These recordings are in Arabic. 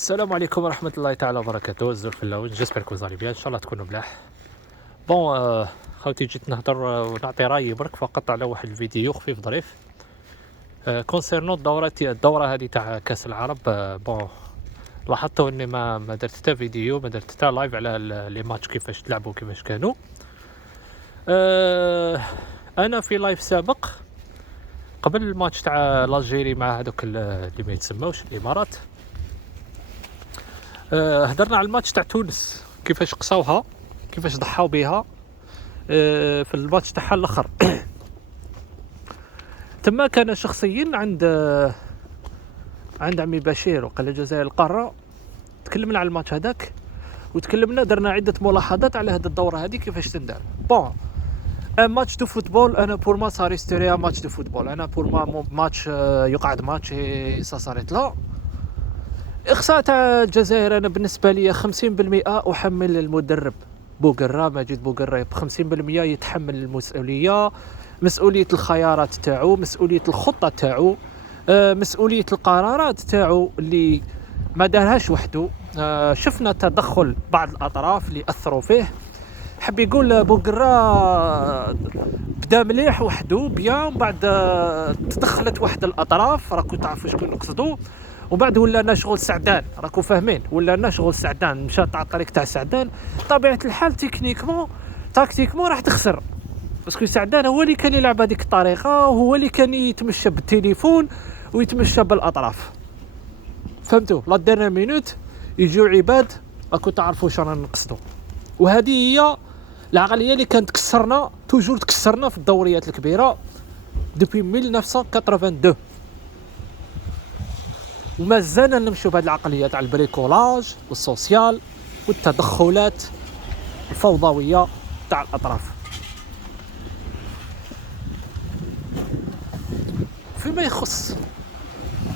السلام عليكم ورحمة الله تعالى وبركاته. الزول في اللون، جيسبر كو زالي بيان، ان شاء الله تكونوا ملاح. بون خوتي، جيت نهضر ونعطي رايي برك فقط على واحد الفيديو خفيف ظريف كونسيرنو الدورة هذه تاع كاس العرب. بون لاحظتوا اني ما درت حتى فيديو، ما درت حتى لايف على لي ماتش كيفاش تلعبوا كيفاش كانوا. انا في لايف سابق قبل الماتش تاع الجيري مع هذوك اللي ما يتسموش الامارات، هدرنا على الماتش تاع تونس كيفاش قصاوها، كيفاش ضحاو بها في الماتش تاعها الاخر. تما كان شخصيا عند عمي بشير وقال الجزائر القاره، تكلمنا على الماتش هذاك وتكلمنا، درنا عده ملاحظات على هذه الدوره هذه كيفاش تندار. بون ماتش دو فوتبول، انا بور ما صار يستريا ماتش دو فوتبول، انا بور ما ماتش يقعد ماتش سا صارت لا إخصاء تاع الجزائر. أنا بالنسبة لي 50% أحمل المدرب بوقرة، ماجد بوقرة 50% يتحمل المسؤولية، مسؤولية الخيارات تاعو، مسؤولية الخطة تاعو، مسؤولية القرارات تاعو اللي ما دارهاش وحده. شفنا تدخل بعض الأطراف اللي أثروا فيه. حب يقول بوقرة بدا مليح وحده بيان، بعد تدخلت واحد الأطراف، راكو تعرفوا شكون نقصدو، وبعد ولا شغل سعدان، راكو فاهمين، ولا شغل سعدان مشى تاع الطريق تاع سعدان. طبيعة الحال تاكتيكمون راح تخسر، باسكو سعدان هو اللي كان يلعب هذيك الطريقة، وهو اللي كان يتمشى بالتليفون ويتمشى بالأطراف. فهمتوا؟ لا ديرنيير مينوت يجيو عباد، راكو تعرفوا شنو نقصدو. وهذه هي العقلية اللي كانت تكسرنا، توجور تكسرنا في الدوريات الكبيرة دوبي 1982، وما زلنا نمشوا بهذه العقليه تاع البريكولاج والسوسيال والتدخلات الفوضويه تاع الاطراف. فيما يخص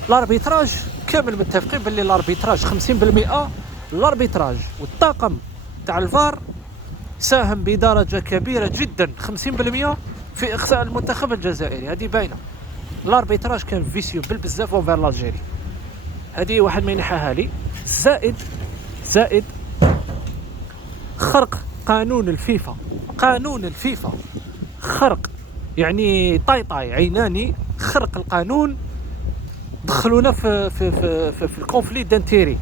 الاربيتراج، كامل متفقين باللي الاربيتراج 50%، الاربيتراج والطاقم تاع الفار ساهم بدرجه كبيره جدا 50% في اقصاء المنتخب الجزائري. هذه باينه، الاربيتراج كان فيسيو بالبزاف اونفير لاجيري، هذه واحد ما ينحاها لي. زائد خرق قانون الفيفا، خرق يعني طاي عيناني، خرق القانون، دخلونا في الكونفلي دانتيري.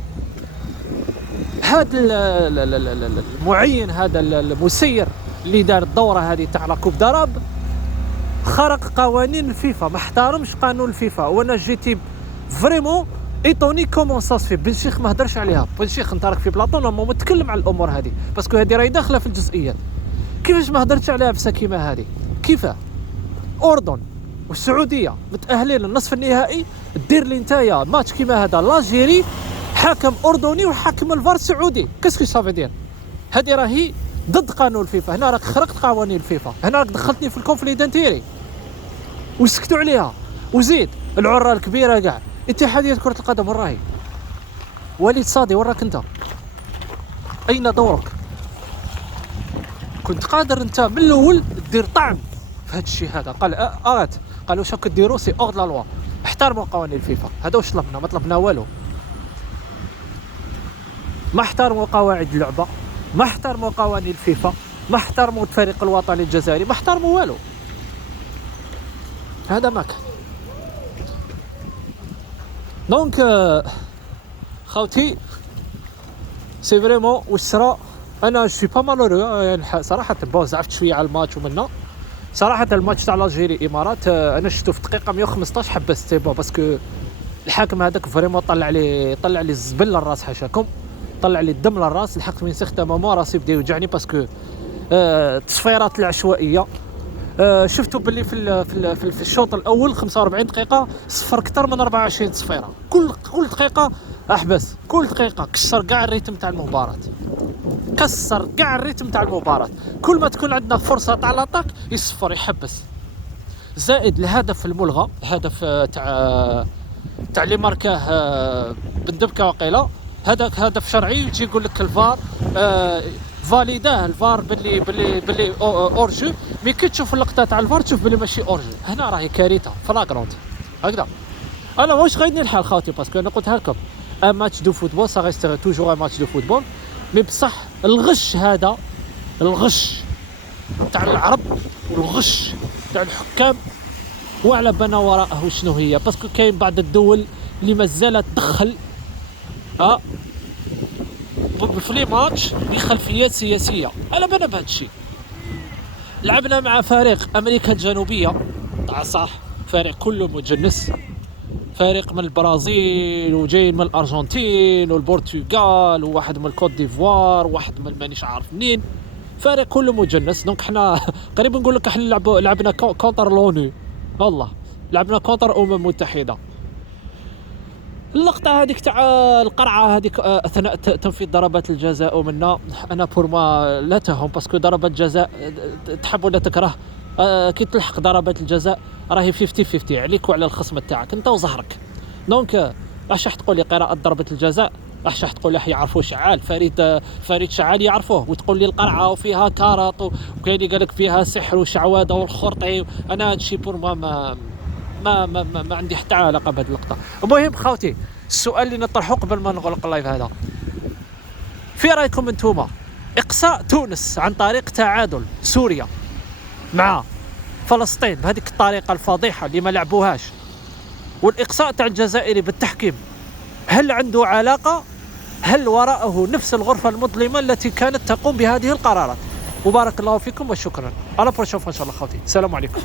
هذا المعين، هذا المسير اللي دار الدوره هذه تاع لا كوب داراب، خرق قوانين الفيفا، ما احترمش قانون الفيفا. وانا جيتي فريمون ايطوني كومون ساس في بن شيخ ما هدرش عليها. بن شيخ انت راك في بلاطو نورمالمون متكلم على الامور هذه، باسكو هذه راهي داخله في الجزئيات. كيفاش ما هدرتش عليها بسكيمه هذه؟ كيفاه اردن والسعوديه متاهلين للنصف النهائي، دير لي نتايا ماتش كيما هذا لاجيري، حاكم اردني وحاكم الفار سعودي، كاسكو صافي دير؟ هذه راهي ضد قانون الفيفا. هنا راك خرقت قوانين الفيفا، هنا راك دخلتني في الكونفلي دانتيري وسكتوا عليها. وزيد العره الكبيره كاع اتحادية كرة القدم وين راهي؟ وليد صادي وين راك انت؟ اين دورك؟ كنت قادر انت من الاول دير طعم في هذا الشيء هذا. قال ارات، قال واش راك ديروا سي اوغ لا لوا، احترموا قوانين الفيفا. هذا واش طلبنا؟ ما طلبنا والو. ما احترموا قواعد اللعبه، ما احترموا قوانين الفيفا، ما احترموا الفريق الوطني الجزائري، ما احترموا والو. هذا ما كان. دونك خوتي سي فريمون واش صرا. انا شوي با مالورو يعني صراحه. بون زعفت شويه على الماتش، ومنا صراحه الماتش تاع الجيري امارات انا شفتو في الدقيقه 115 حبست سي بون، باسكو الحاكم هذاك فريمون طلع لي الزبل للراس، حاشاكم طلع لي الدم للراس. الحق من سيغتا مومون راسي بدا يوجعني، باسكو التصفيرات العشوائيه. شفتوا باللي في الشوط الاول 45 دقيقه صفر اكثر من 24 تصفيره، كل دقيقه احبس، كل دقيقه كسر كاع الريتم تاع المباراه، كل ما تكون عندنا فرصه تاع لاطاك يصفر يحبس. زائد الهدف الملغى، الهدف تاع اللي ماركاه بندبكه وقيله، هذاك هدف شرعي. يجي يقول لك الفار فاليداه الفار باللي اورجو، مي كي تشوف اللقطه تاع الفار تشوف باللي ماشي اورجو. هنا راهي كارثه فلاغرونت هكذا. انا واش غايدني الحال خاوتي، باسكو انا قلتها لكم ان ماتش دو فوتبول سا ريست توجور ان ماتش دو فوتبول، مي بصح الغش هذا، الغش تاع العرب والغش تاع الحكام وعلى بنا وراءه شنو هي، باسكو كاين بعض الدول اللي مازالت تدخل في لي ماتش بخلفيات سياسيه. على بالنا بهذا الشيء. لعبنا مع فريق امريكا الجنوبيه تاع صح، فريق كله مجنس، فريق من البرازيل وجاي من الارجنتين والبرتغال وواحد من الكوت ديفوار وواحد من مانيش عارف منين، فريق كله مجنس. دونك حنا قريب نقول لك احنا لعبنا كونتر لونو، والله لعبنا كونتر الامم المتحده. اللقطه هذيك تاع القرعه هذيك اثناء تنفيذ ضربات الجزاء منا، انا بور ما لا تهم، باسكو ضربات الجزاء تحب ولا تكره كي تلحق ضربات الجزاء راهي 50-50 عليك وعلى الخصم تاعك انت وزهرك. دونك راح تقول لي قراءه ضربه الجزاء، راح تقول لي يعرفوه شعال، فريد شعال يعرفوه، وتقول لي القرعه وفيها كارط وكاين اللي قال لك فيها سحر وشعوذه والخرطي. انا هادشي بور ما عندي حتى علاقه بهذه اللقطه. المهم خوتي، السؤال اللي نطرحه قبل ما نغلق اللايف هذا، في رايكم انتوما اقصاء تونس عن طريق تعادل سوريا مع فلسطين بهذيك الطريقه الفضيحه اللي ما لعبوهاش، والاقصاء تاع الجزائري بالتحكيم، هل عنده علاقه؟ هل وراءه نفس الغرفه المظلمه التي كانت تقوم بهذه القرارات؟ وبارك الله فيكم وشكرا. على بروشوف ان شاء الله خوتي، السلام عليكم.